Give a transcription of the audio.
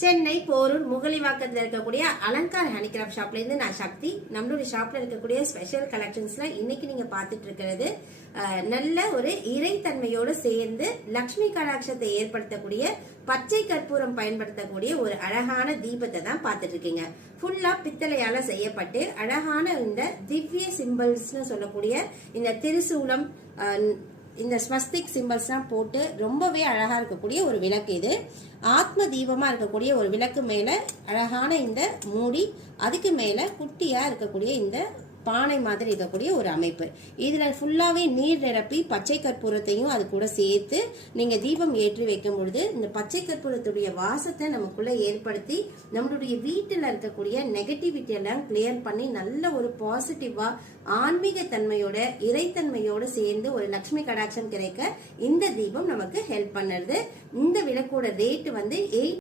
சென்னை போரூர் முகலிவாக்கத்தில் இருக்கக்கூடிய அலங்கார் ஹேண்டிகிராஃப்ட் ஷாப்ல இருந்து நான் சக்தி. நம்மளுடைய ஷாப்ல இருக்கக்கூடிய ஸ்பெஷல் கலெக்ஷன்ஸ்ல இன்னைக்கு நீங்க பாத்துட்டு இருக்கிறது நல்ல ஒரு இறைத்தன்மையோடு சேர்ந்து லக்ஷ்மி கடாட்சத்தை ஏற்படுத்தக்கூடிய பச்சை கற்பூரம் பயன்படுத்தக்கூடிய ஒரு அழகான தீபத்தை தான் பாத்துட்டு இருக்கீங்க. ஃபுல்லா பித்தளையால செய்யப்பட்டு அழகான இந்த திவ்ய சிம்பிள்ஸ்னு சொல்லக்கூடிய இந்த திருசூலம், இந்த ஸ்வஸ்திக் சிம்பிள்ஸ்லாம் போட்டு ரொம்பவே அழகா இருக்கக்கூடிய ஒரு விளக்கு. இது ஆத்ம தீபமா இருக்கக்கூடிய ஒரு விளக்கு மேல அழகான இந்த மூடி, அதுக்கு மேல குட்டியா இருக்கக்கூடிய இந்த பானை மாதிரி இருக்கக்கூடிய ஒரு அமைப்பு. இதுல ஃபுல்லாவே நீர் நிரப்பி பச்சை கற்பூரத்தையும் அது கூட சேர்த்து நீங்க தீபம் ஏற்றி வைக்கும் பொழுது இந்த பச்சை கற்பூரத்துடைய வாசத்தை நமக்குள்ள ஏற்படுத்தி நம்மளுடைய வீட்டுல இருக்கக்கூடிய நெகட்டிவிட்டி எல்லாம் கிளியர் பண்ணி நல்ல ஒரு பாசிட்டிவா ஆன்மீக தன்மையோட இறைத்தன்மையோட சேர்ந்து ஒரு லக்ஷ்மி கடாட்சம் கிடைக்க இந்த தீபம் நமக்கு ஹெல்ப் பண்ணுறது. இந்த விளக்கோட ரேட் வந்து 8